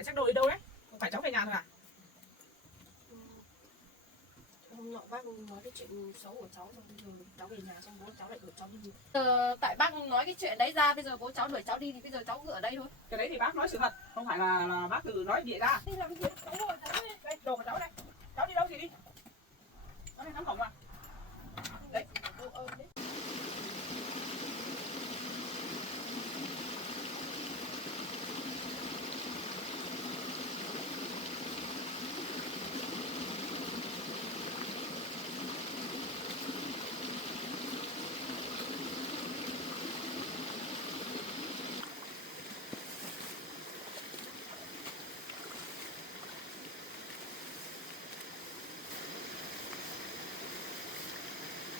lại xách đồ đi đâu đấy? Không phải cháu về nhà thôi à? Hôm nọ bác nói cái chuyện xấu của cháu rồi, bây giờ cháu về nhà xong bố cháu lại đuổi cháu đi. Tại bác nói cái chuyện đấy ra, bây giờ bố cháu đuổi cháu đi thì bây giờ cháu cứ ở đây thôi. Cái đấy thì bác nói sự thật, không phải là bác tự nói bịa ra. Đi làm gì? Cháu ngồi đây. Đây, đồ của cháu đây. Cháu đi đâu thì đi. Cháu đi ngắm cổng à? Đấy.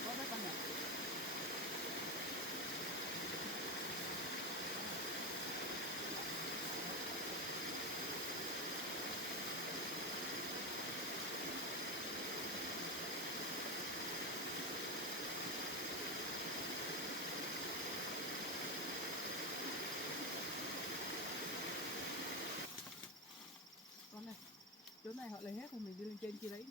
Có mấy con nhỉ? Con này, chỗ này họ lấy hết rồi mình đi lên trên kia lấy.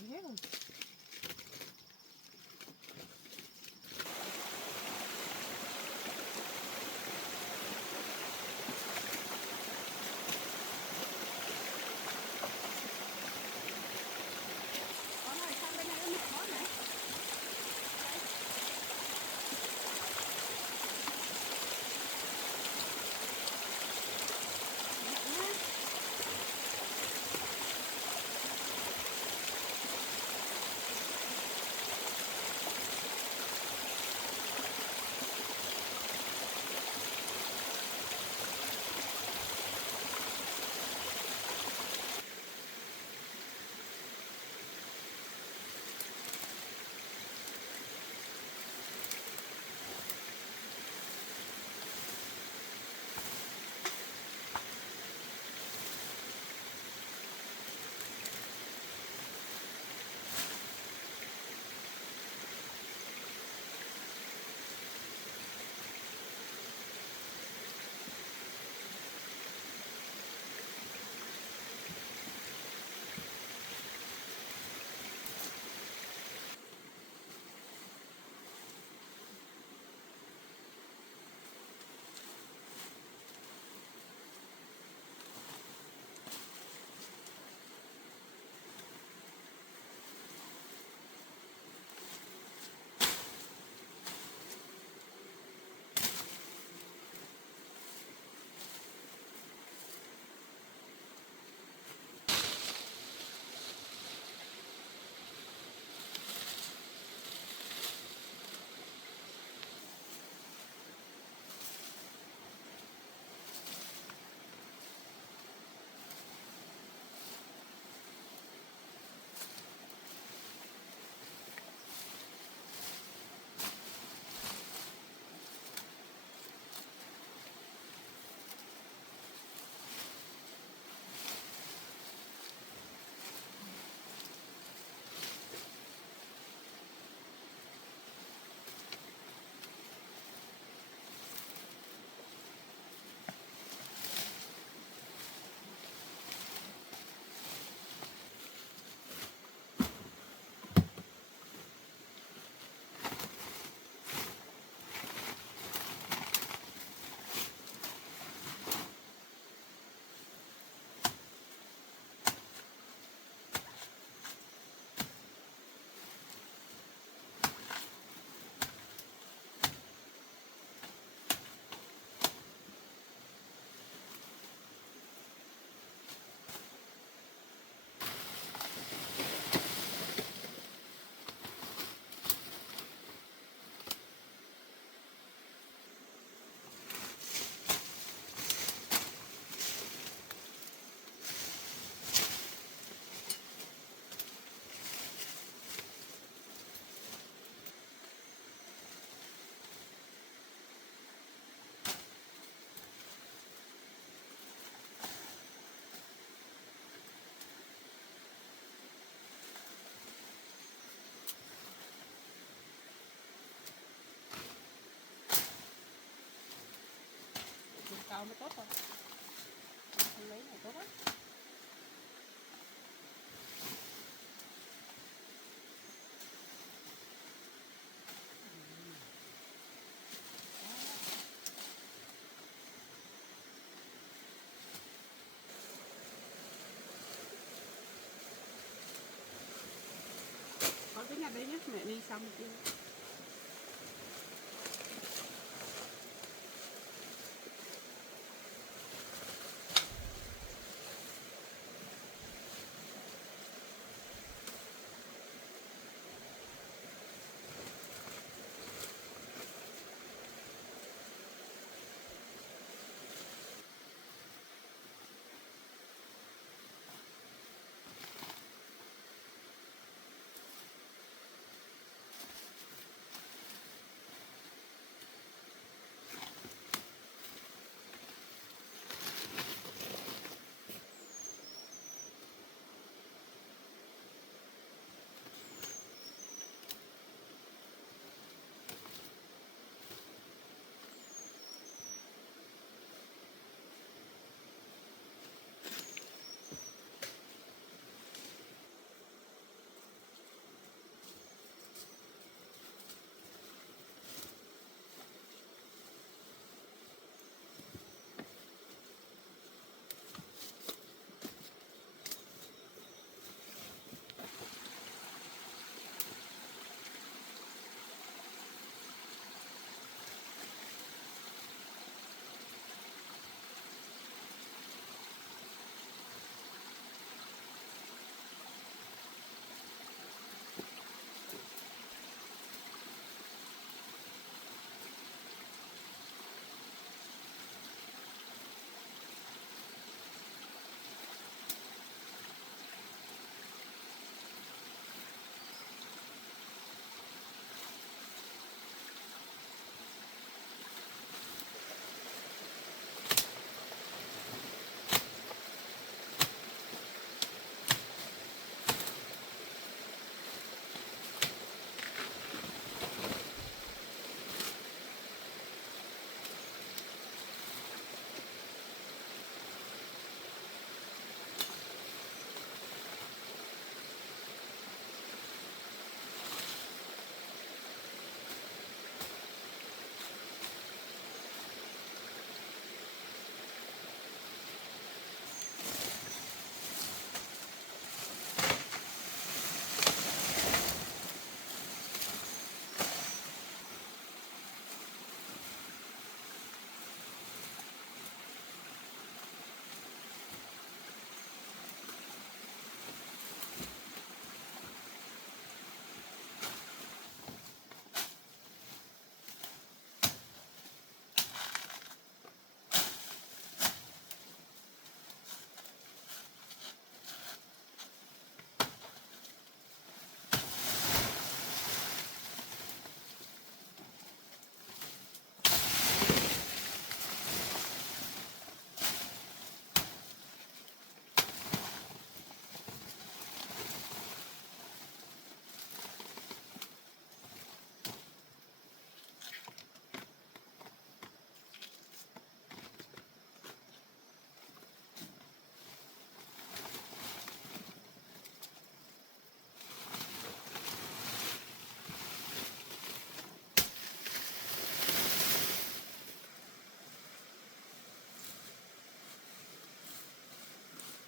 Lấy hết rồi. Con này sang bên này nó mịn món này. to mới tốt thôi. Không lấy này tốt lắm. Con cứ nhặt đấy nhé, mẹ đi xong kia.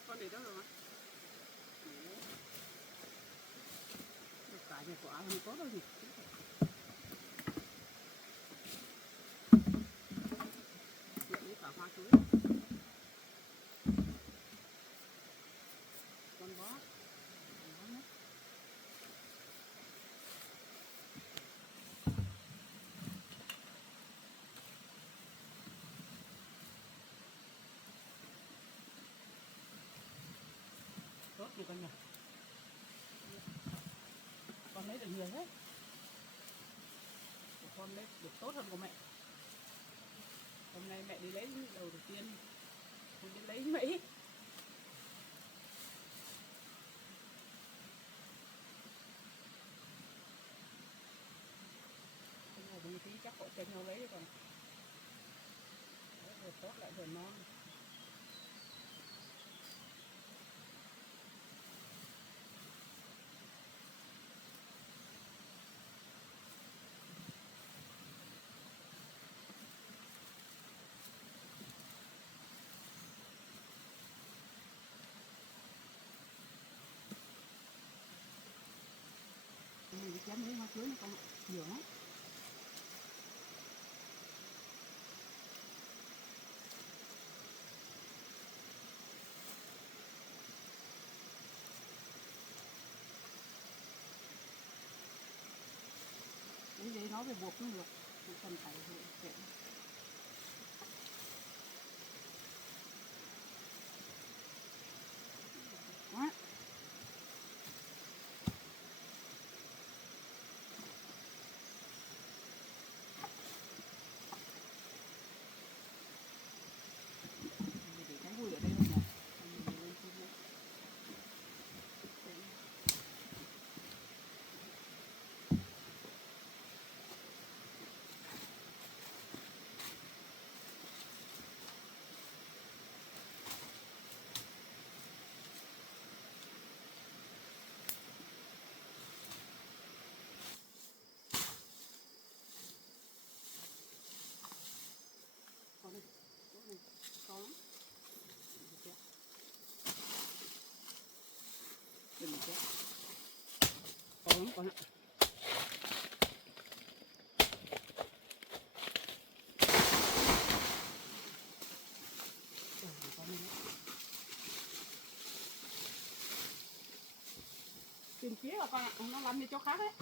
Con để đó rồi mà. Được cả nhà của áo không tốt đâu nhỉ. Nhận với cả hoa chuối. Con bó. Tốt như con nhỉ. Con lấy được nhiều hết. Của con lấy được tốt hơn của mẹ. Hôm nay mẹ đi lấy đầu tiên. Con đi lấy Mỹ. Cái này tí chắc họ tranh nhau lấy còn. tốt lại vừa non. Mình chém miếng hoa chuối nó còn nhiều lắm. Cái gì nó phải buộc cũng được, không cần phải kệ. Đó. Để cái gùi ở đây luôn nhỉ. Có đây, có đây, có lắm. Đừng chết. Có lắm con ạ. Tìm kia là con ạ, nó lăn đi chỗ khác đấy.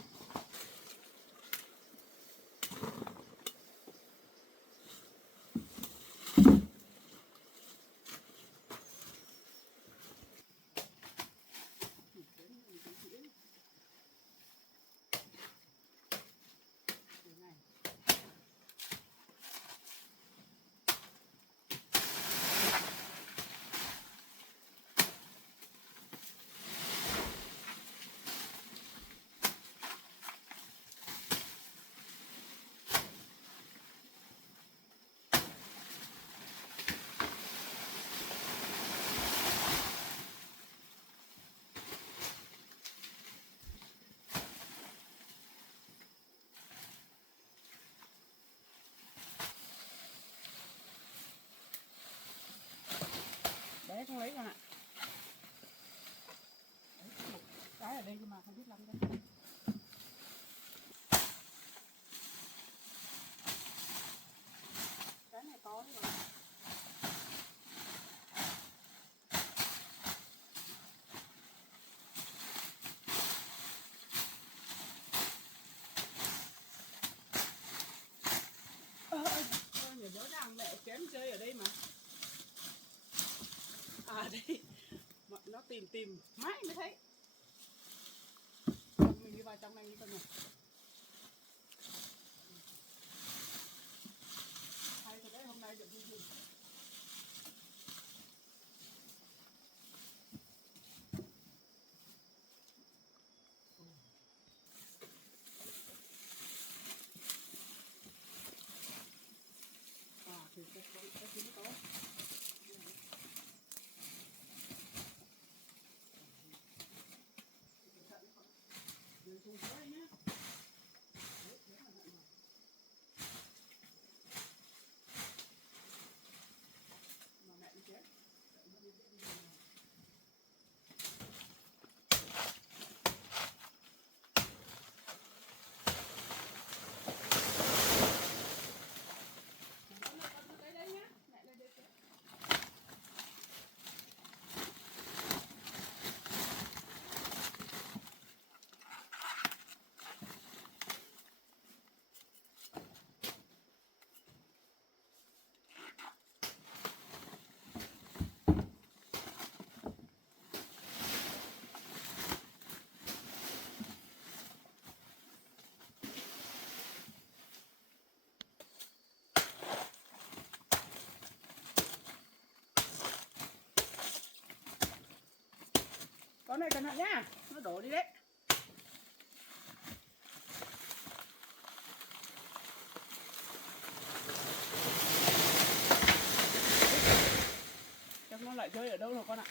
Đấy, không lấy con ạ. Đấy, cái ở đây mà không biết lắm đấy. Cái này có đấy mà. Nhớ rằng mẹ chém chơi ở đây mà. À đây, nó tìm mãi mới thấy. Mình đi vào trong này đi con này. Hay thật đấy, hôm nay được đi gì? À thì cái gì nó có. Dùng cái nhá. Mà mẹ đi chết. Con này cẩn thận nhá, nó đổ đi đấy. chơi ở đâu rồi con ạ?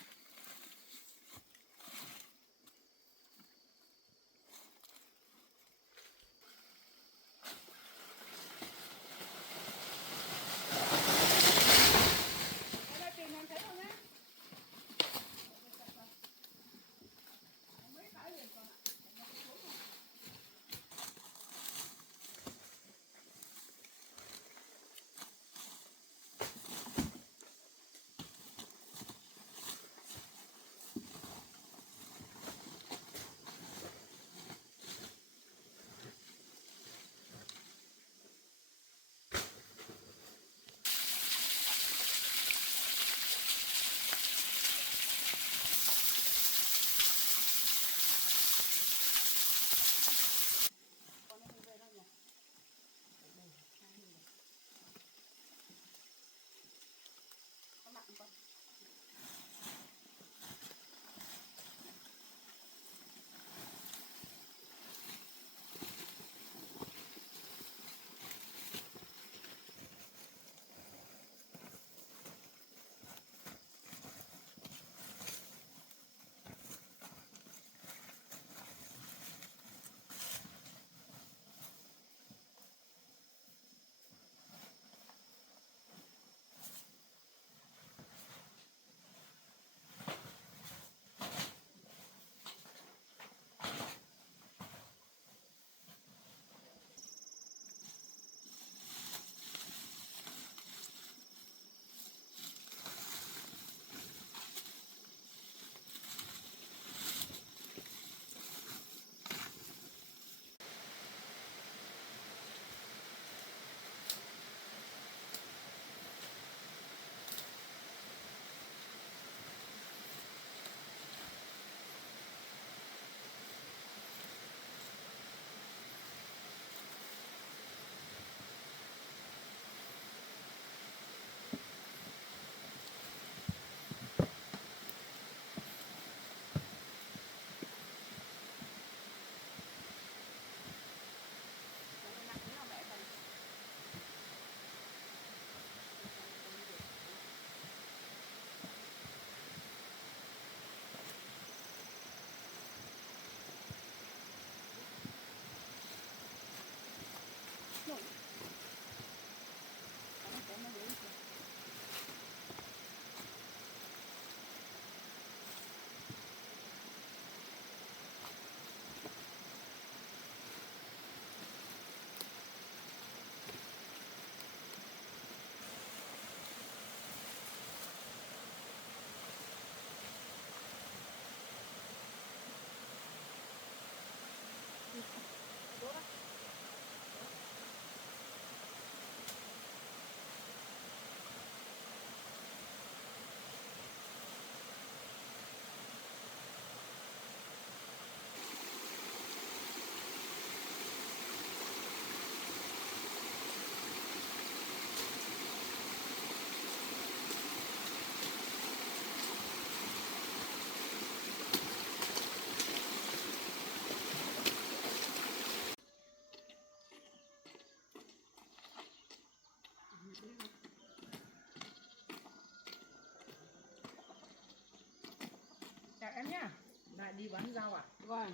Chào em nhá. Lại đi bán rau à? Vâng.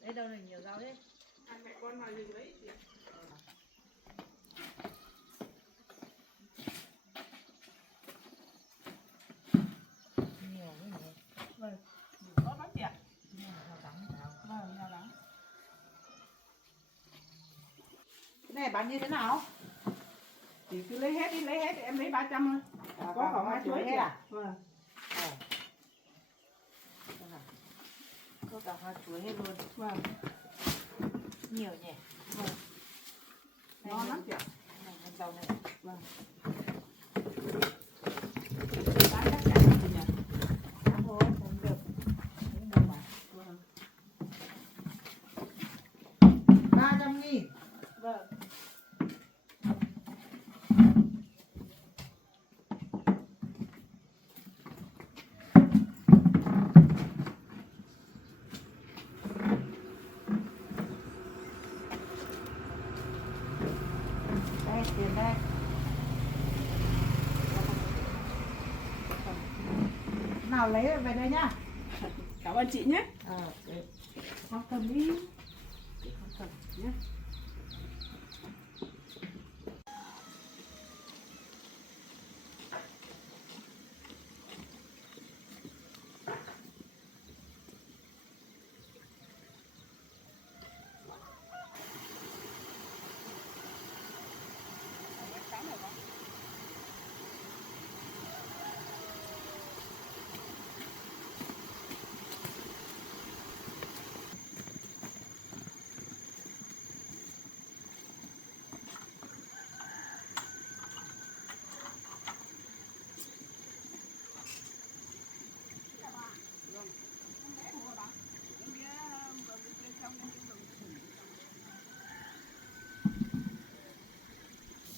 Đấy đâu là nhiều rau thế? Hai mẹ con vào rừng lấy chị ạ. Nhiều cái này. Vâng. Tốt lắm chị ạ. Nhưng mà rau đắng sao? Vâng, rau đắng. Cái này bán như thế nào? Chị cứ lấy hết đi, lấy hết thì em lấy 300 thôi. Có khoảng 2 chuối hết chị à? ạ. Vâng. Có cả hoa chuối hết luôn. Vâng. Nhiều nhỉ? Vâng. Ngon lắm chị ạ. Này con rau này. Vâng. Bán chắc chắn chị nhỉ? Bán thôi, không được. Cũng mua mà. Vâng. 300.000. Vâng. Đây, tiền đây. nào lấy về đây nhá. Cảm ơn chị nhé. Đấy. Con cầm đi. Con cầm nhé.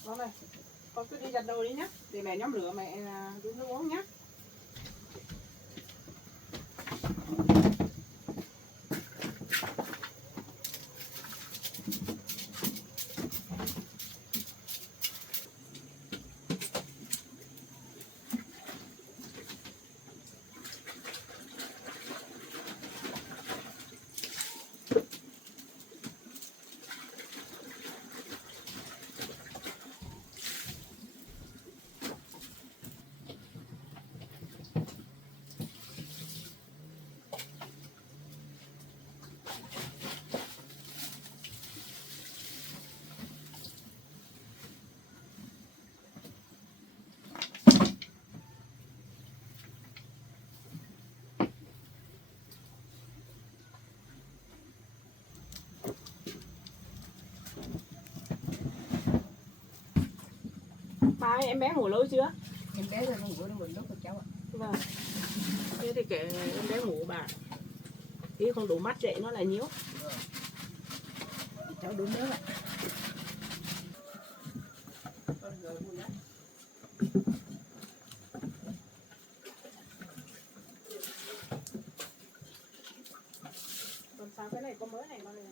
Con ơi, con cứ đi giặt đồ đi nhá. Để mẹ nhóm lửa mẹ đun nước uống nhá. Ba ơi, em bé ngủ lâu chưa? Em bé rồi ngủ được một lúc rồi cháu ạ. Vâng. Thế thì kệ em bé ngủ bà. Tí không đủ mắt dậy nó lại nhiễu. Cháu đun nước ạ. Còn sao cái này có mớ này con này.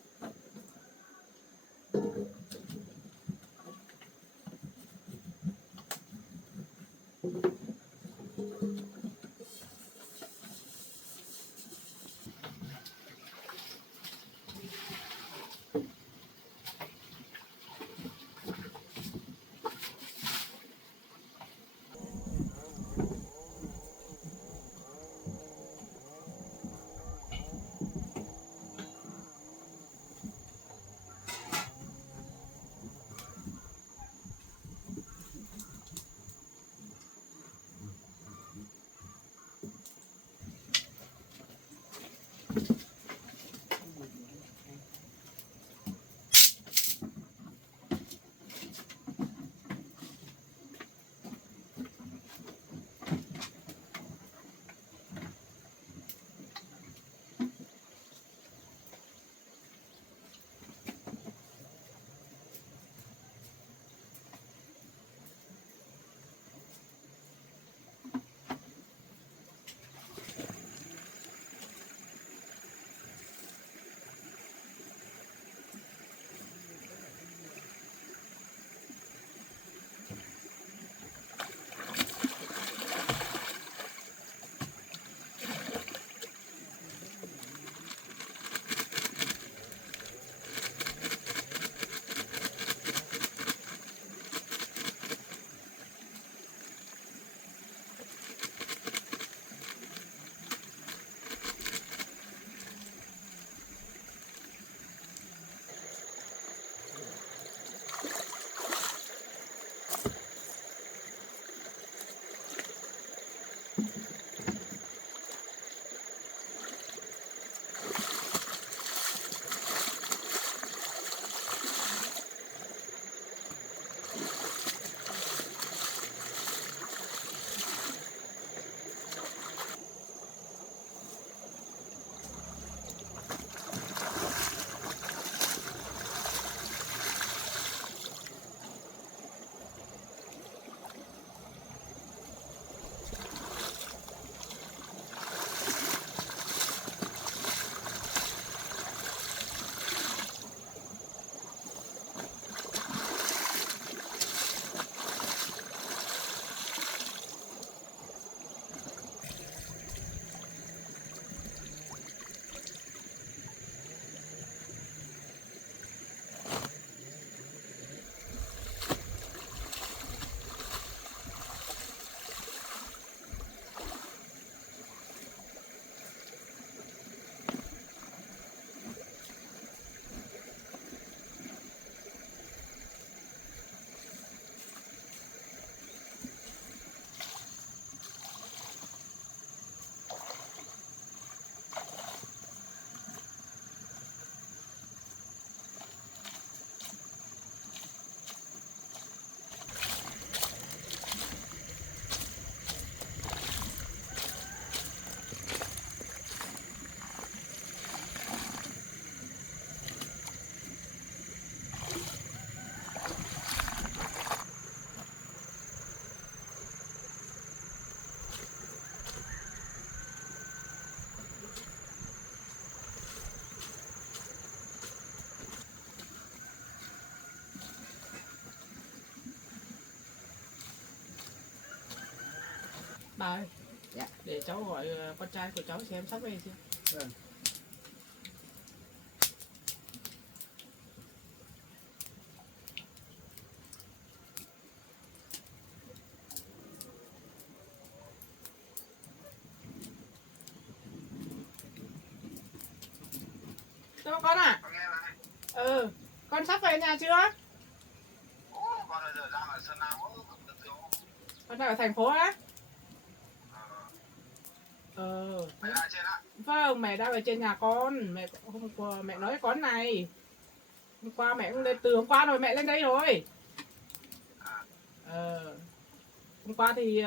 Bà ơi, Dạ. để cháu gọi con trai của cháu xem sắp về chưa. Vâng. Đâu con à? Con nghe này. Ừ, con sắp về nhà chưa? Ủa, con bây giờ đang ở Sơn Nam ố, được thiếu. Con đang ở thành phố á? Ờ, mày ra trên á. Vâng, mẹ đang ở trên nhà con. Mẹ hôm qua mẹ nói với con này. Hôm qua mẹ cũng lên, từ hôm qua rồi mẹ lên đây rồi. À, Ờ, hôm qua thì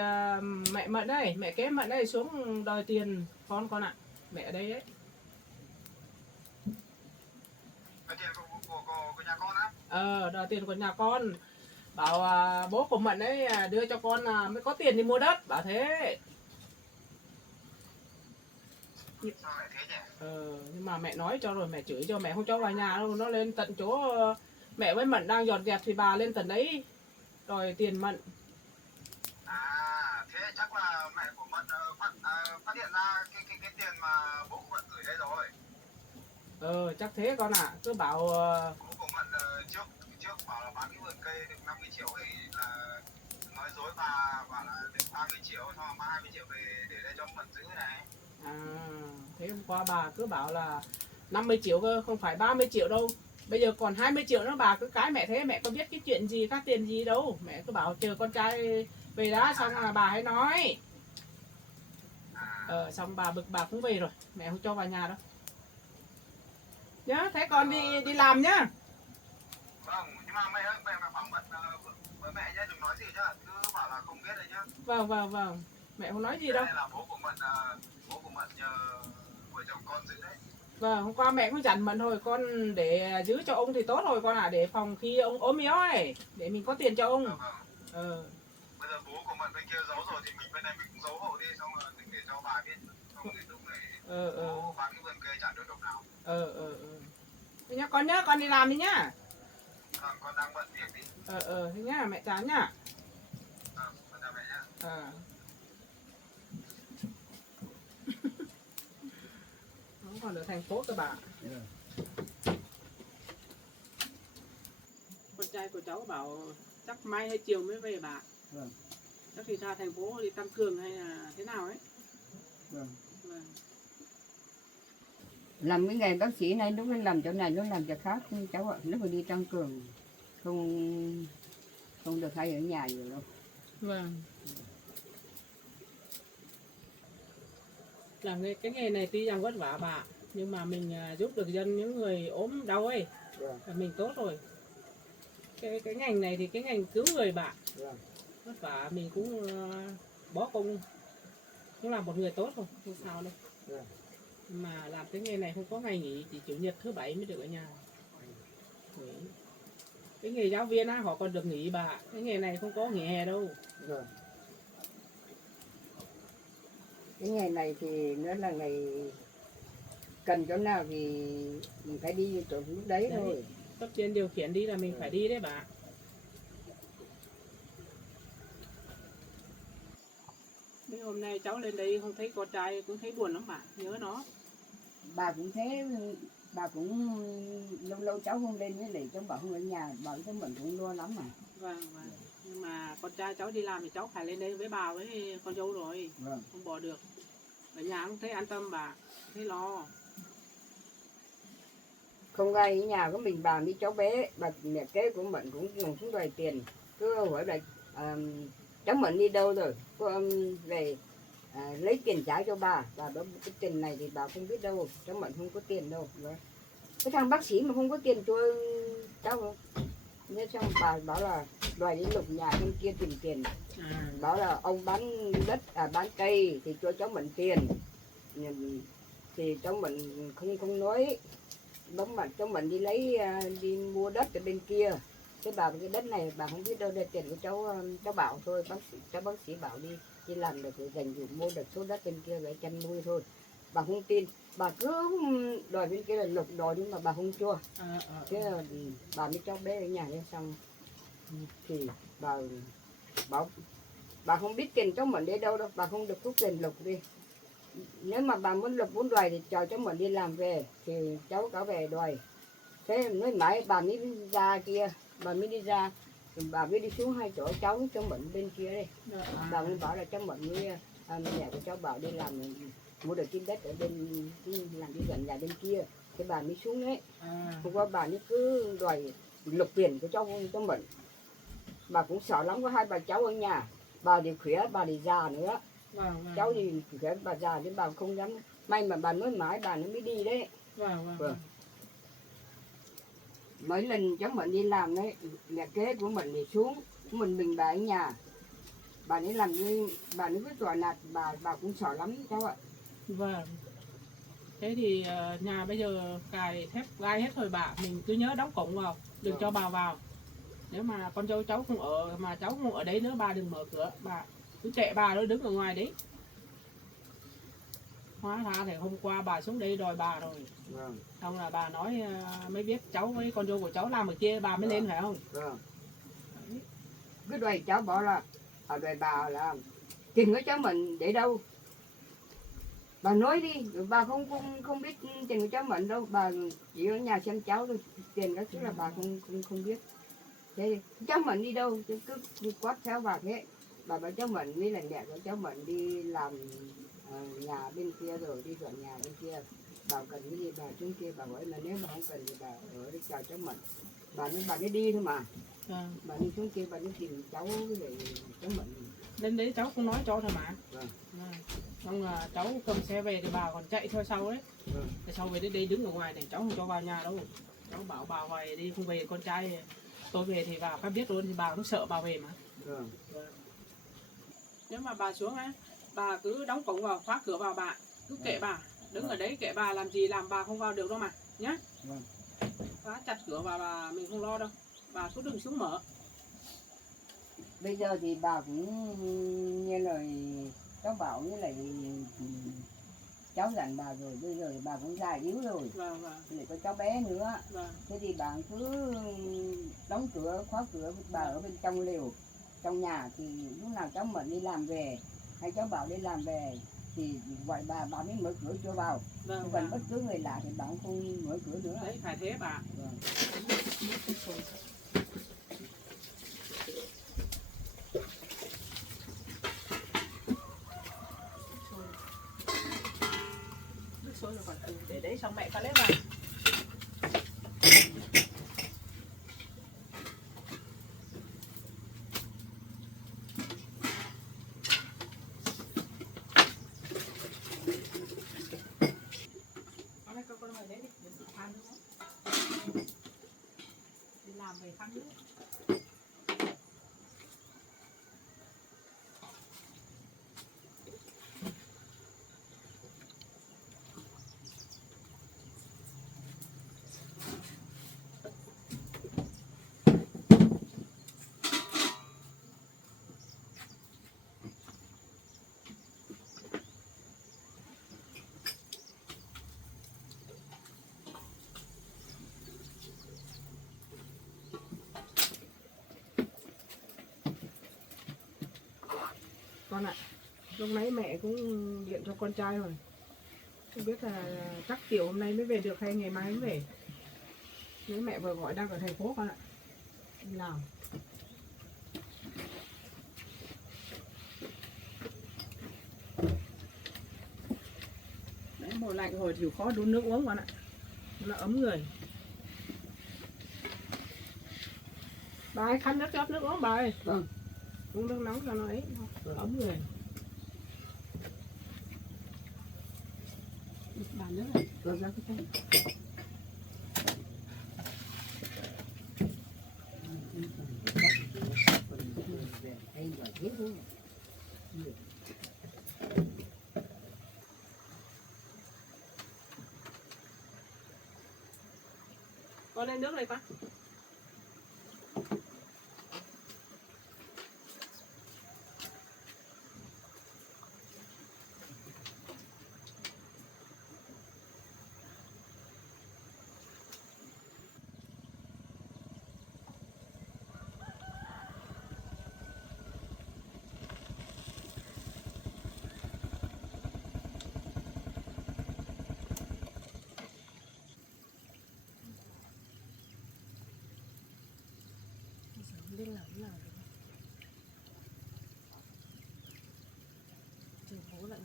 mẹ Mận đây, mẹ kế Mận đây xuống đòi tiền con ạ. Mẹ ở đây đấy. cái tiền của nhà con á. Đòi tiền của nhà con. Bảo bố của Mận ấy đưa cho con mới có tiền đi mua đất, bảo thế. Sao lại thế nhỉ? Nhưng mà mẹ nói cho rồi mẹ chửi cho, mẹ không cho vào nhà đâu, nó lên tận chỗ mẹ với Mận đang dọn dẹp thì bà lên tận đấy đòi tiền Mận. À, thế chắc là mẹ của Mận phát hiện ra cái tiền mà bố của Mận gửi đây rồi. Chắc thế con ạ. Cứ bảo Bố của Mận trước bảo là bán cái vườn cây được 50 triệu thì là nói dối bà bảo là được 30 triệu, xong rồi mang 20 triệu về để đây cho Mận giữ này. thế hôm qua bà cứ bảo là 50 triệu cơ, không phải 30 triệu đâu. Bây giờ còn 20 triệu nữa, bà cứ cái mẹ thế, mẹ có biết cái chuyện gì, các tiền gì đâu. Mẹ cứ bảo chờ con trai về đã xong là bà hãy nói. Xong bà bực bà cũng về rồi, mẹ không cho vào nhà đâu. Nhớ, thế con đi làm nhá. Vâng, nhưng mà mẹ ơi, mẹ bảo Mận với mẹ nhé, đừng nói gì nhá, cứ bảo là không biết đấy nhá. Vâng, mẹ không nói gì đâu. Đây là bố của Mận nhờ vợ chồng con giữ đấy. Vâng, hôm qua mẹ cũng dặn Mận thôi, con để giữ cho ông thì tốt rồi con ạ, để phòng khi ông ốm yếu ấy, để mình có tiền cho ông. Vâng. Bây giờ bố của Mận bên kia giấu rồi thì mình bên này mình cũng giấu hộ đi, xong rồi mình để cho bà biết, xong rồi lúc này bố bán cái vườn cây chẳng được đồng nào. Thế nhá, con đi làm đi nhá. Vâng, con đang bận việc đi. Thế nhá, mẹ chán nhá. Vâng, con chào mẹ nhá. Nó còn ở thành phố cơ bà. Con trai của cháu bảo chắc mai hay chiều mới về bà. Vâng. Chắc thì ra thành phố đi tăng cường hay là thế nào ấy. Vâng. Vâng. Làm cái nghề bác sĩ này lúc nó làm chỗ này, nó làm chỗ khác cháu ạ. Nếu mà đi tăng cường không được hay ở nhà nhiều đâu. Vâng. Làm cái nghề này tuy rằng vất vả bà, nhưng mà mình giúp được dân, những người ốm đau ấy, là mình tốt rồi. Cái ngành này thì cái ngành cứu người bà. Vất vả mình cũng bó công, cũng là một người tốt rồi, không sao đâu. Mà làm cái nghề này không có ngày nghỉ, chỉ chủ nhật thứ bảy mới được ở nhà nghỉ. Cái nghề giáo viên á, họ còn được nghỉ bà, cái nghề này không có nghỉ hè đâu. Cái nghề này thì nó là ngày cần chỗ nào thì mình phải đi chỗ lúc đấy thôi. Cấp trên điều khiển đi là mình phải đi đấy bà. Mấy hôm nay cháu lên đây không thấy con trai cũng thấy buồn lắm bà, nhớ nó. Bà cũng thế, bà cũng lâu lâu cháu không lên với lại cháu bảo không ở nhà, bảo cháu mình cũng lo lắm mà. Vâng. Nhưng mà con trai cháu đi làm thì cháu phải lên đây với bà với con dâu rồi. Không bỏ được. Ở nhà cũng thấy an tâm bà, thấy lo. Không ai ở nhà có mình bà với cháu bé, bà mẹ kế của mình cũng ngồi xuống đòi tiền. Cứ hỏi là cháu mình đi đâu rồi, cô về lấy tiền trả cho bà bảo cái tiền này thì bà không biết đâu, cháu mình không có tiền đâu. Cái thằng bác sĩ mà không có tiền cho cháu. Nên xong bà bảo là đòi đi lục nhà bên kia tìm tiền. Bảo là ông bán đất, bán cây thì cho cháu mình tiền. Thì cháu mình không nói. Bấm mặt cháu mình đi lấy, đi mua đất ở bên kia. Cái bà cái đất này bà không biết đâu, đây tiền của cháu bảo thôi, bác sĩ bảo đi làm được rồi dành dụ mua được số đất bên kia để chăn nuôi thôi. Bà không tin, bà cứ đòi bên kia là lục đòi nhưng mà bà không cho. Thế là bà mới cháu bé ở nhà lên xong thì bà bảo bà không biết tiền cháu Mận đi đâu đâu, bà không được rút tiền lục đi. Nếu mà bà muốn lục muốn đòi thì cho cháu Mận đi làm về thì cháu có về đòi. Thế nói mãi bà mới ra kia, bà mới đi ra, bà mới đi xuống hai chỗ cháu Mận bên kia đây. Bà mới bảo là cháu Mận với mẹ của cháu bảo đi làm mua được trên đất ở bên làm đi gần nhà bên kia. Thế bà mới xuống đấy. Hôm qua bà mới cứ đòi lục tiền của cháu Mận. Bà cũng sợ lắm, có hai bà cháu ở nhà, bà thì khỏe, bà thì già nữa. Cháu thì khỏe, bà già nên bà không dám. May mà bà nói mãi bà nó mới đi đấy. Mấy lần cháu Mận đi làm đấy, mẹ kế của mình thì xuống, mình bà ở nhà. Bà ấy làm như bà ấy cứ trò nạt bà cũng sợ lắm cháu ạ. Vâng. Thế thì nhà bây giờ cài thép gai hết rồi bà, mình cứ nhớ đóng cổng vào, đừng cho bà vào. Nếu mà con dâu cháu không ở mà cháu không ở đấy nữa, bà đừng mở cửa, bà cứ kệ bà đó đứng ở ngoài đấy. Hóa ra thì hôm qua bà xuống đây đòi bà rồi. Xong là bà nói mới biết cháu với con dâu của cháu làm ở kia, bà mới lên phải không? Cứ đòi cháu bảo là đòi bà là tiền của cháu mình để đâu. Bà nói đi, bà không biết tiền của cháu Mận đâu, bà chỉ ở nhà xem cháu thôi, tiền các thứ là bà không biết. Thế cháu Mận đi đâu, cứ quát theo bà thế. Bà bảo cháu Mận với là mẹ của cháu Mận đi làm nhà bên kia rồi, đi dọn nhà bên kia. Bà cần cái gì bà xuống kia, bà hỏi là nếu mà không cần thì bà ở đây chào cháu Mận. Bà mới đi thôi mà. Bà đi xuống kia, bà đi tìm cháu với cháu Mận. Lên đấy cháu không nói cho thôi mà. Xong là cháu cầm xe về thì bà còn chạy theo sau đấy. Thì sau về đến đây đứng ở ngoài này, cháu không cho vào nhà đâu. Cháu bảo bà về đi, không về con trai tôi về thì bà phải biết luôn, thì bà cũng sợ bà về mà. Nếu mà bà xuống á, bà cứ đóng cổng vào, khóa cửa vào bà, cứ kệ bà, đứng ở đấy kệ bà làm gì làm, bà không vào được đâu mà, nhá. Khóa chặt cửa vào bà, mình không lo đâu, bà cứ đừng xuống mở. Bây giờ thì bà cũng nghe lời cháu bảo với lại cháu dặn bà rồi, bây giờ bà cũng già yếu rồi, lại có cháu bé nữa. Thế thì bà cứ đóng cửa, khóa cửa, bà ở bên trong lều, trong nhà thì lúc nào cháu Mận đi làm về hay cháu Bảo đi làm về thì gọi bà mới mở cửa cho vào. Còn bất cứ người lạ thì bà cũng không mở cửa nữa. Đấy, phải thế bà. Nước sôi rồi còn để đấy xong mẹ pha lấy vào. Con mày đấy đi, để chị pha nước. Đi làm về pha nước. Con ạ, lúc nãy mẹ cũng điện cho con trai rồi. Không biết là chắc Tiểu hôm nay mới về được hay ngày mai mới về. Nếu mẹ vừa gọi đang ở thành phố con ạ. Đi làm. Đấy, mùa lạnh rồi chịu khó đun nước uống con ạ. Nó ấm người. Bà ơi, khăn nước cho nước uống bà ơi. Uống nước nóng cho nó ấy, ấm người. Bà nước này, rồi ra cái chén. Con lên nước này con.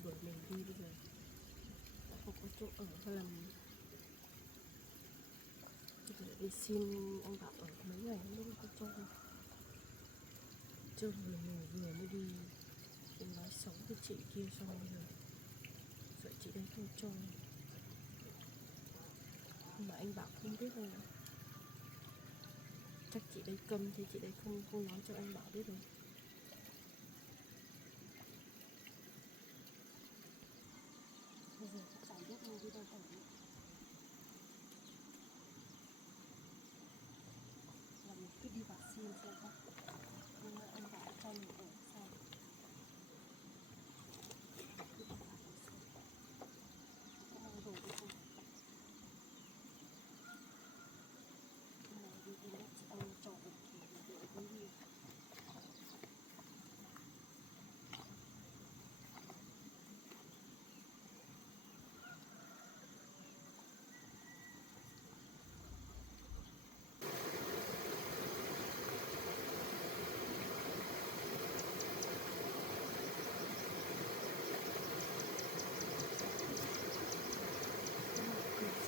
đuổi mình đi, bây giờ không có chỗ ở hay là bây giờ đi xin anh bảo ở mấy ngày nữa mới có cho chưa vừa mới đi nói xấu với chị kia xong rồi sợ chị đấy không cho, mà anh bảo không biết rồi, chắc chị đấy câm thì chị đấy không nói cho anh bảo biết rồi. Bây giờ cũng chẳng biết đi đâu ở nữa. Là mình cứ đi vào xin xem sao, nhưng mà anh bảo cho mình ở sao cứ đi vào xem có mang đồ đi không. Hôm nay đi đi nhất anh cho được thì để cũng đi.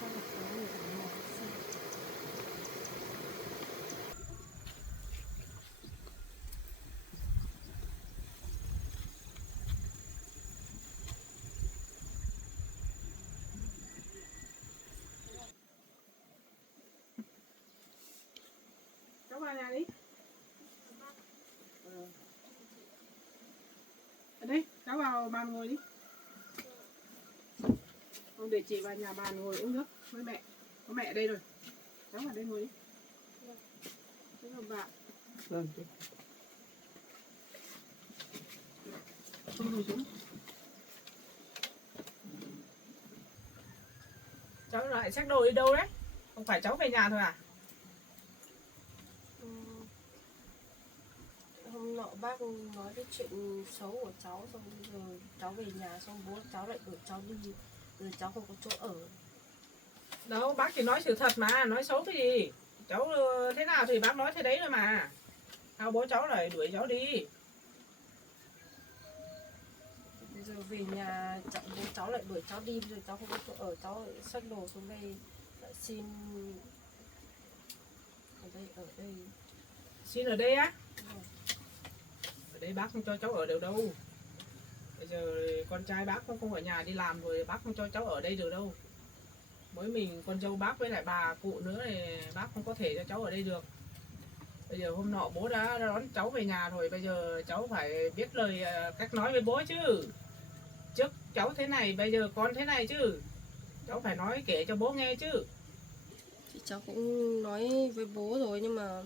Sao lại có người ở ngoài xem. Cháu vào nhà đi. Ở đây, cháu vào bàn ngồi đi. Không, để chị vào nhà bàn ngồi uống nước với mẹ. Có mẹ ở đây rồi. Cháu vào đây ngồi đi. Cháu vào bạn. Vâng chị. Không ngồi xuống. Cháu lại xách đồ đi đâu đấy? Không phải cháu về nhà thôi à? Hôm nọ bác nói cái chuyện xấu của cháu, xong bây giờ cháu về nhà xong bố cháu lại đuổi cháu đi, rồi cháu không có chỗ ở. Đâu, bác chỉ nói sự thật mà, nói xấu cái gì? Cháu thế nào thì bác nói thế đấy thôi mà. Sao bố cháu lại đuổi cháu đi? Bây giờ về nhà bố cháu lại đuổi cháu đi, bây giờ cháu không có chỗ ở, cháu lại xách đồ xuống đây lại xin ở đây. Xin ở đây á? Vâng. Ở đây bác không cho cháu ở được đâu. Bây giờ con trai bác không ở nhà đi làm rồi, bác không cho cháu ở đây được đâu. Mỗi mình con dâu bác với lại bà cụ nữa thì bác không có thể cho cháu ở đây được. Bây giờ hôm nọ bố đã đón cháu về nhà rồi, bây giờ cháu phải biết lời cách nói với bố chứ. Trước cháu thế này, bây giờ con thế này chứ. Cháu phải nói kể cho bố nghe chứ. Thì cháu cũng nói với bố rồi, nhưng mà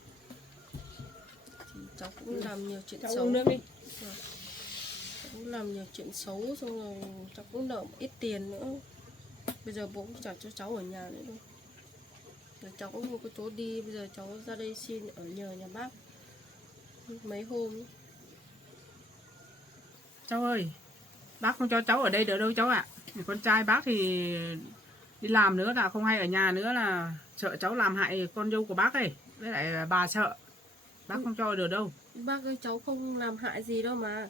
thì cháu cũng làm nhiều chuyện Cháu xấu. uống nước đi. Cháu cũng làm nhiều chuyện xấu, xong rồi cháu cũng nợ một ít tiền nữa. Bây giờ bố cũng chẳng cho cháu ở nhà nữa đâu. Rồi cháu cũng không có chỗ đi, bây giờ cháu ra đây xin ở nhờ nhà bác mấy hôm. Cháu ơi, bác không cho cháu ở đây được đâu cháu ạ. Con trai bác thì đi làm nữa là không hay ở nhà nữa, là sợ cháu làm hại con dâu của bác ấy. Với lại bà sợ. Bác không cho được đâu. Bác ơi, cháu không làm hại gì đâu mà.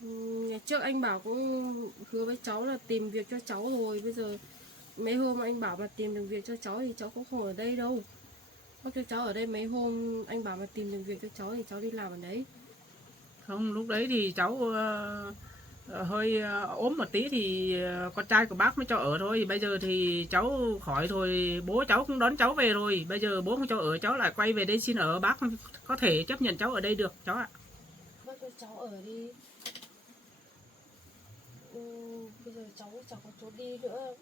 Ngày trước anh bảo cũng hứa với cháu là tìm việc cho cháu rồi. Bây giờ mấy hôm anh bảo mà tìm được việc cho cháu thì cháu cũng không ở đây đâu. Bác cho cháu ở đây mấy hôm anh bảo mà tìm được việc cho cháu thì cháu đi làm ở đấy. Không, lúc đấy thì cháu hơi ốm một tí thì con trai của bác mới cho ở thôi. Bây giờ thì cháu khỏi rồi, bố cháu cũng đón cháu về rồi. Bây giờ bố không cho ở, cháu lại quay về đây xin ở. Bác không có thể chấp nhận cháu ở đây được cháu ạ. Bác cho cháu ở đi. Bây giờ cháu cũng chẳng có chỗ đi nữa.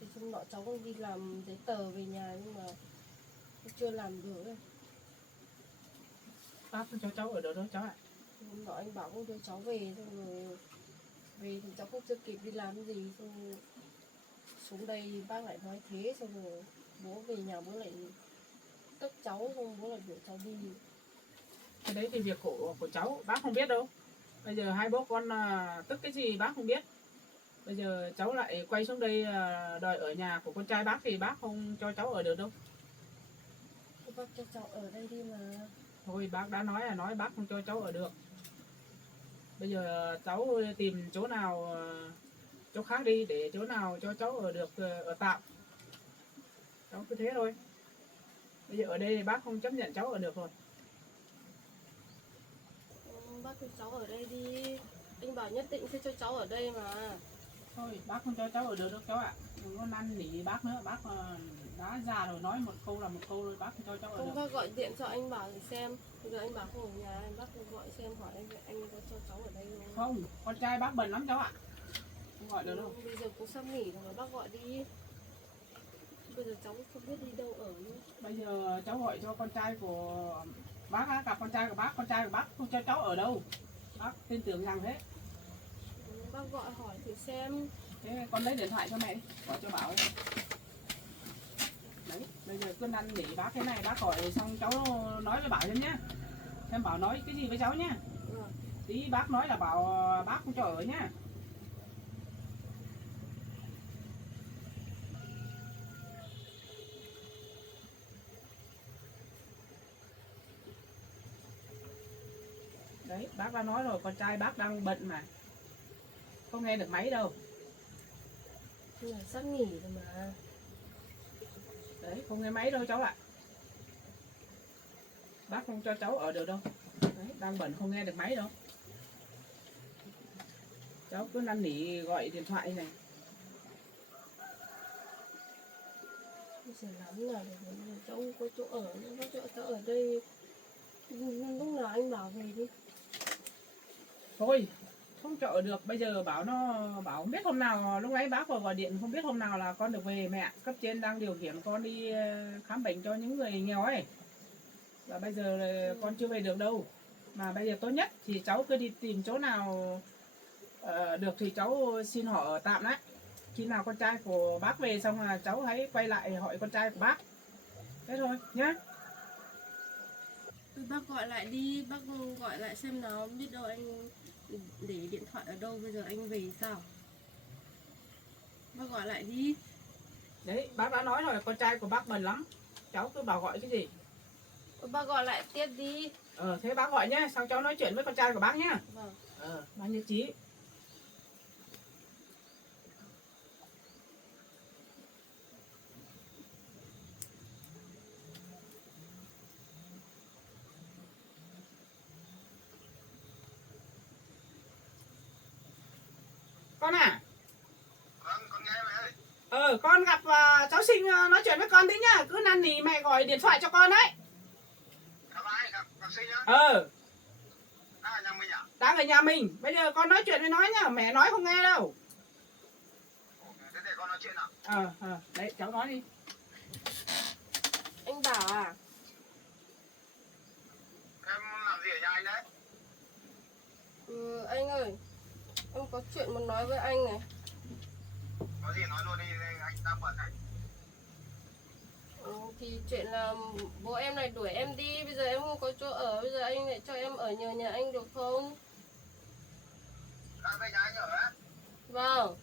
Thì hôm nọ cháu cũng đi làm giấy tờ về nhà nhưng mà chưa làm được ấy. Bác không cho cháu ở được đâu cháu ạ. Hôm nọ anh bảo cũng đưa cháu về, xong rồi về thì cháu cũng chưa kịp đi làm cái gì, xong xuống đây bác lại nói thế, xong rồi bố về nhà bố lại tức cháu, xong bố lại đuổi cháu đi. Cái đấy thì việc của cháu, bác không biết đâu. Bây giờ hai bố con tức cái gì bác không biết. Bây giờ cháu lại quay xuống đây đòi ở nhà của con trai bác thì bác không cho cháu ở được đâu. Bác cho cháu ở đây đi mà. Thôi bác đã nói là nói, bác không cho cháu ở được. Bây giờ cháu tìm chỗ nào, chỗ khác đi để chỗ nào cho cháu ở được, ở tạm. Cháu cứ thế thôi. Bây giờ ở đây thì bác không chấp nhận cháu ở được rồi. Bác cho cháu ở đây đi. Anh bảo nhất định sẽ cho cháu ở đây mà. Thôi bác không cho cháu ở được đâu cháu ạ. Đừng có năn nỉ bác nữa. Bác đã già rồi, nói một câu là một câu thôi. Bác không cho cháu ở Không, được. bác gọi điện cho anh Bảo thì xem. Bây giờ anh Bảo không ở nhà, bác gọi xem hỏi anh có cho cháu ở đây không? Không, con trai bác bận lắm cháu ạ. Không gọi được đâu. Bây giờ cũng sắp nghỉ rồi mà bác gọi đi. Bây giờ cháu không biết đi đâu ở nữa. Bây giờ cháu gọi cho con trai của bác á, gặp con trai của bác không cho cháu ở đâu. Bác tin tưởng rằng thế. Bác gọi hỏi thử xem. Thế con lấy điện thoại cho mẹ đi, gọi cho Bảo đi. Đấy, bây giờ cứ năn nỉ bác thế này, bác gọi xong cháu nói với Bảo xem nhá. Xem Bảo nói cái gì với cháu nhá. Tí bác nói là Bảo bác không cho ở nhá. Đấy, bác đã nói rồi, con trai bác đang bận mà. Không nghe được máy đâu. Là sắp nghỉ rồi mà. Đấy, không nghe máy đâu cháu ạ. Bác không cho cháu ở được đâu. Đấy, đang bận không nghe được máy đâu. Cháu cứ năn nỉ gọi điện thoại này. Bây giờ lắm là cháu không có chỗ ở nữa. Bác cho cháu ở đây. Lúc nào anh Bảo về đi. Thôi, không cho ở được. Bây giờ Bảo không biết hôm nào, lúc nãy bác vừa gọi điện không biết hôm nào là con được về mẹ. Cấp trên đang điều khiển con đi khám bệnh cho những người nghèo ấy. Và bây giờ con chưa về được đâu. Mà bây giờ tốt nhất thì cháu cứ đi tìm chỗ nào được thì cháu xin họ ở tạm đấy. Khi nào con trai của bác về xong là cháu hãy quay lại hỏi con trai của bác. Thế thôi nhé. Bác gọi lại đi, bác gọi lại xem nào, biết đâu anh để điện thoại ở đâu, bây giờ anh về sao? Bác gọi lại đi. Đấy, bác đã nói rồi, con trai của bác bận lắm. Cháu cứ bảo gọi cái gì. Bác gọi lại tiếp đi. Thế bác gọi nhé, xong cháu nói chuyện với con trai của bác nhé. Vâng. Bác nhất trí. Con à? Vâng, con nghe mẹ ơi. Con gặp cháu Sinh nói chuyện với con tí nhá. Cứ năn nỉ mẹ gọi điện thoại cho con đấy. Gặp ai? Gặp Sinh á? Đang ở nhà mình à? Đang ở nhà mình. Bây giờ con nói chuyện với nó nhá. Mẹ nói không nghe đâu. Thế để con nói chuyện nào. Đấy, cháu nói đi. Anh Bảo à? Em làm gì ở nhà anh đấy? Anh ơi, em có chuyện muốn nói với anh này. Có gì nói luôn đi, anh đang bận này. Thì chuyện là bố em này đuổi em đi, bây giờ em không có chỗ ở, bây giờ anh lại cho em ở nhờ nhà anh được không? Đang về nhà anh ở á? Vâng.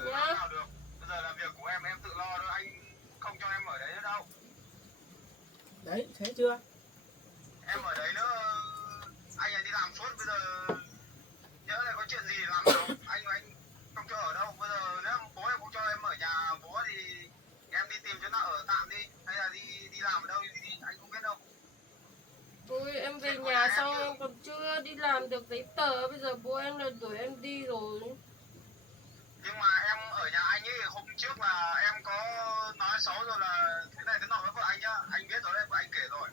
Làm nào được. Bây giờ là việc của em tự lo thôi, anh không cho em ở đấy nữa đâu. Đấy, thế chưa? Em ở đấy nữa, anh ấy đi làm suốt, bây giờ nhớ này có chuyện gì làm nào, anh không cho ở đâu. Bây giờ nếu bố em không cho em ở nhà bố thì em đi tìm chỗ nào ở tạm đi, hay là đi làm ở đâu thì đi, anh không biết đâu. Ôi em về nhà xong em còn chưa đi làm được giấy tờ, bây giờ bố em là đuổi em đi rồi. Nhưng mà em ở nhà anh ấy hôm trước là em có nói xấu rồi là thế này thế nọ với vợ anh nhá, anh biết rồi đấy, vợ anh kể rồi.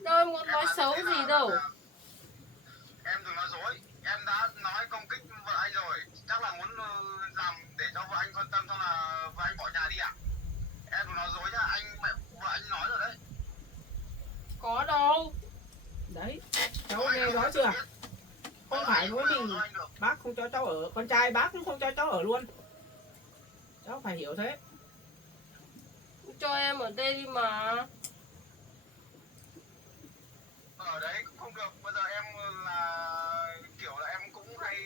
Đâu em muốn nói xấu gì đâu. Em đừng nói dối, em đã nói công kích vợ anh rồi, chắc là muốn làm để cho vợ anh quan tâm xong là vợ anh bỏ nhà đi à? Em đừng nói dối nhá, vợ anh nói rồi đấy. Có đâu. Đấy, cháu nghe nói chưa? Không phải mỗi mình bác không cho cháu ở, con trai bác cũng không cho cháu ở luôn. Cháu phải hiểu thế. Cho em ở đây đi mà. Ở đấy cũng không được, bây giờ em là kiểu là em cũng hay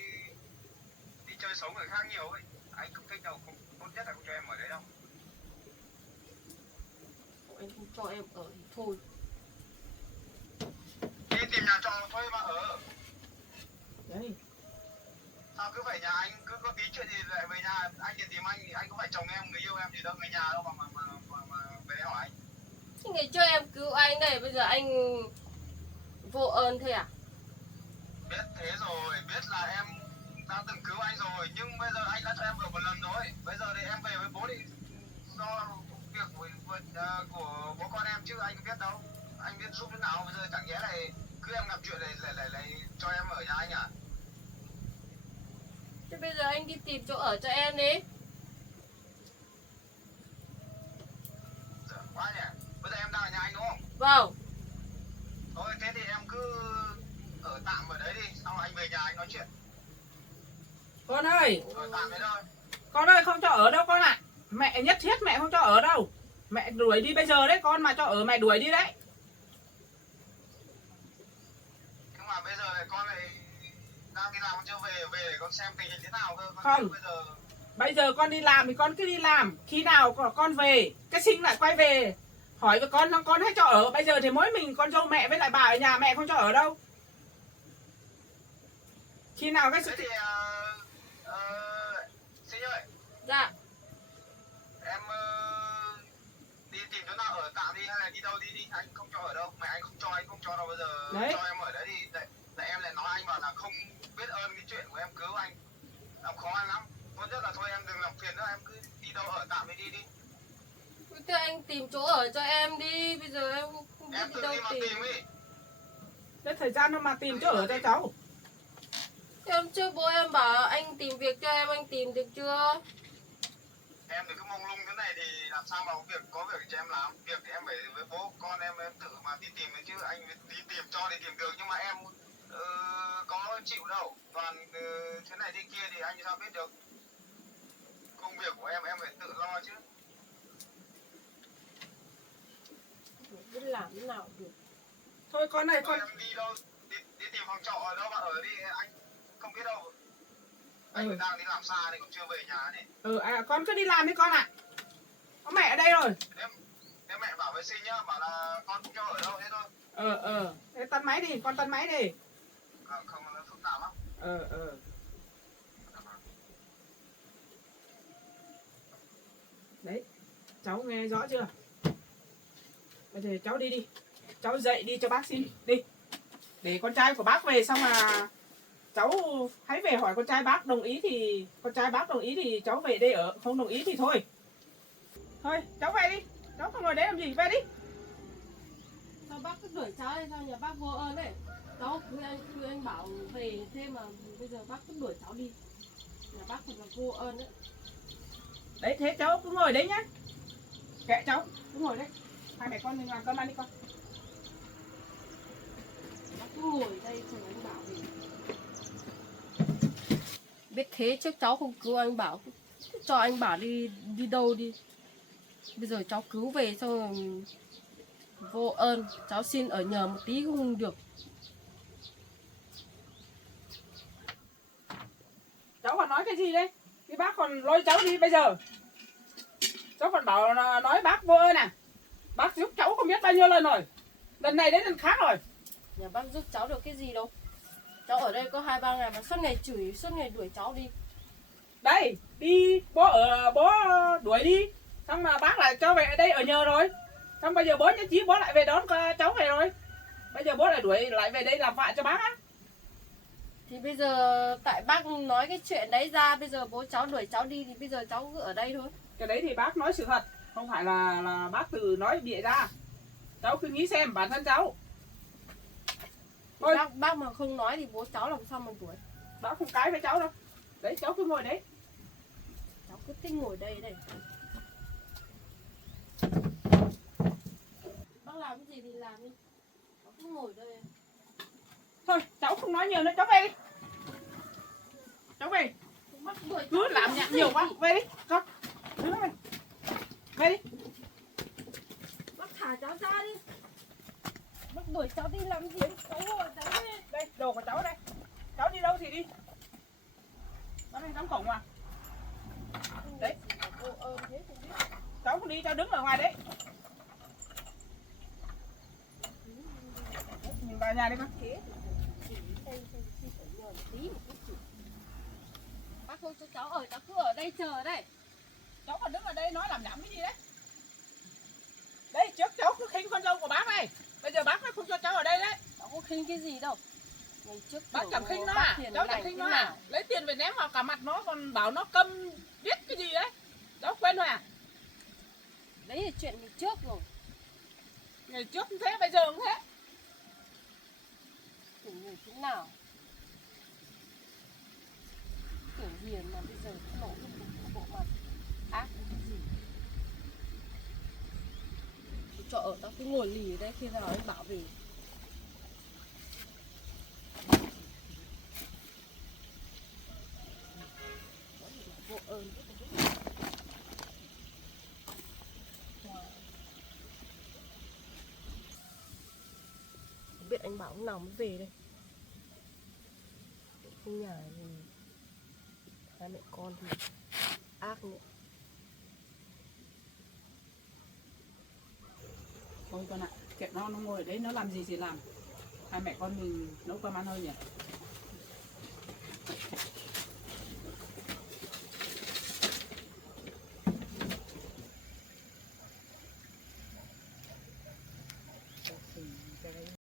đi chơi xấu người khác nhiều ấy. Anh không thích đâu, tốt nhất là không cho em ở đấy đâu. anh không cho em ở thì thôi. Đi tìm nhà trọ thuê mà ở. Đấy. Sao cứ phải nhà anh cứ có tí chuyện gì lại về nhà anh thì tìm anh thì anh có phải chồng em người yêu em gì đâu người nhà đâu mà về hỏi anh. Thì ngày trước em cứu anh này, bây giờ anh vô ơn thế à? Biết thế rồi, biết là em đã từng cứu anh rồi nhưng bây giờ anh đã cho em ở một lần rồi. Bây giờ thì em về với bố thì do việc của bố con em chứ anh biết đâu. Anh biết giúp thế nào bây giờ chẳng nhẽ này cứ em gặp chuyện này lại cho em ở nhà anh à? Thế bây giờ anh đi tìm chỗ ở cho em đi. Sợ quá nhỉ. Bây giờ em đang ở nhà anh đúng không? Vâng. Thôi thế thì em cứ ở tạm ở đấy đi, xong rồi anh về nhà anh nói chuyện. Con ơi, Ở tạm đấy thôi. con ơi không cho ở đâu con ạ. Mẹ nhất thiết mẹ không cho ở đâu. Mẹ đuổi đi bây giờ đấy, con mà cho ở mẹ đuổi đi đấy. Nhưng mà bây giờ này con lại đang đi làm con chưa về để con xem tình hình thế nào cơ. Con Không. Bây giờ con đi làm thì con cứ đi làm. Khi nào con về, cái sinh lại quay về. Hỏi với con hay cho ở. Bây giờ thì mỗi mình con dâu mẹ với lại bà ở nhà, mẹ không cho ở đâu. Khi nào cái Thế thì Sinh ơi, Dạ. em đi tìm chỗ nào ở tạm đi hay là đi đâu đi, anh không cho ở đâu, mẹ anh không cho đâu, bây giờ đấy. cho em ở đấy đi, để em lại nói anh bảo là không biết ơn cái chuyện của em cứu anh, làm khó anh lắm, tốt nhất là thôi em đừng làm phiền nữa, em cứ đi đâu ở tạm đi đi. Thế anh tìm chỗ ở cho em đi, bây giờ em không biết Em đi tự đâu đi mà tìm. tìm đi. Cái thời gian đâu mà tìm chỗ ở cho cháu. Thế hôm trước bố em bảo anh tìm việc cho em, anh tìm được chưa? Em thì cứ mông lung thế này thì làm sao mà có việc cho em làm, việc thì em phải với bố con em tự mà đi tìm đấy chứ, anh đi tìm cho thì tìm được nhưng mà em có chịu đâu, toàn thế này thế kia thì anh sao biết được. Công việc của em phải tự lo chứ. Biết làm thế nào được. Thôi con này con. Em đi đâu đi tìm phòng trọ ở đâu mà ở đi, anh không biết đâu. Anh đang đi làm xa thì cũng chưa về nhà này. Con cứ đi làm đi con ạ. Có mẹ ở đây rồi. Nếu mẹ bảo với Sinh nhá, bảo là con không cho ở đâu thế thôi. Thế tắt máy đi, con tắt máy đi. Không nó phức tạp lắm. Đấy, cháu nghe rõ chưa? Bây giờ cháu đi. Cháu dậy đi cho bác xin đi. Để con trai của bác về xong là cháu hãy về hỏi con trai bác đồng ý thì cháu về đây ở, không đồng ý thì thôi. Thôi, cháu về đi. Cháu không ngồi đấy làm gì, về đi. Sao bác cứ đuổi cháu đi, sao nhà bác vô ơn đấy. Cháu cứ anh bảo về thế mà bây giờ bác cứ đuổi cháu đi. Nhà bác thật là vô ơn đấy. Đấy, thế cháu cứ ngồi đấy nhá. Kệ cháu, cứ ngồi đấy. Hai mẹ con mình làm cơm ăn đi con. Bác cứ ngồi đây chờ anh Bảo về. Biết thế trước cháu không cứu anh Bảo, cho anh Bảo đi đâu đi. Bây giờ cháu cứu về xong rồi vô ơn, cháu xin ở nhờ một tí cũng không được. Cháu còn nói cái gì đấy? Thì bác còn lôi cháu đi bây giờ. Cháu còn bảo là nói bác vô ơn à? Bác giúp cháu không biết bao nhiêu lần rồi. Lần này đến lần khác rồi. Nhà bác giúp cháu được cái gì đâu. Cháu ở đây có 2-3 ngày mà suốt ngày chửi, suốt ngày đuổi cháu đi. Đây, đi, bố đuổi đi. Xong mà bác lại cho về đây ở nhờ rồi. Xong bây giờ bố nhất trí bố lại về đón cháu về rồi. Bây giờ bố lại đuổi lại về đây làm vạ cho bác á. Thì bây giờ tại bác nói cái chuyện đấy ra, bây giờ bố cháu đuổi cháu đi thì bây giờ cháu cứ ở đây thôi. Cái đấy thì bác nói sự thật, không phải là bác từ nói bịa ra. Cháu cứ nghĩ xem bản thân cháu. Thôi. Bác mà không nói thì bố cháu làm sao mà đuổi. Bác không cái với cháu đâu. Đấy, cháu cứ ngồi đấy. Cháu cứ thích ngồi đây đây. Bác làm cái gì thì làm đi. Cháu cứ ngồi đây. Thôi, cháu không nói nhiều nữa, cháu về đi. Cháu về. Bác đuổi Cứ làm nhạc nhiều quá, về đi. Con. Đứng lên. Về đi. bác thả cháu ra đi. Bác đuổi cháu đi làm gì? Cháu ngồi cháu đi. Đây, đồ của cháu đây. Cháu đi đâu thì đi. Nó đang đóng cổng à? Đấy. Vô ơn thế không biết. Cháu không đi, cháu đứng ở ngoài đấy. vào nhà đi con. Bác không cho cháu ở, cháu cứ ở đây chờ đây. Cháu còn đứng ở đây nói làm nhảm cái gì đấy? Đây trước cháu cứ khinh con dâu của bác này. Bây giờ bác mới không cho cháu ở đây đấy. Cháu không khinh cái gì đâu. Ngày trước Bác kiểu chẳng khinh nó bác à? hiền Cháu lành chẳng khinh thế nó nào. à? Lấy tiền về ném vào cả mặt nó còn bảo nó câm biết cái gì đấy. Cháu quên rồi à? Đấy là chuyện ngày trước rồi. Ngày trước cũng thế, bây giờ cũng thế. Kiểu người thế nào. Kiểu hiền mà bây giờ cứ nổ cái bộ mặt ác cái gì. Cho ở tao cứ ngồi lì ở đây khi nào anh bảo về. Vô ơn. Không biết anh bảo lúc nào mới về đây. Trong nhà thì hai mẹ con thì ác nữa. Thôi con ạ, kệ nó ngồi ở đấy nó làm gì thì làm. Hai mẹ con mình nấu cơm ăn thôi nhỉ.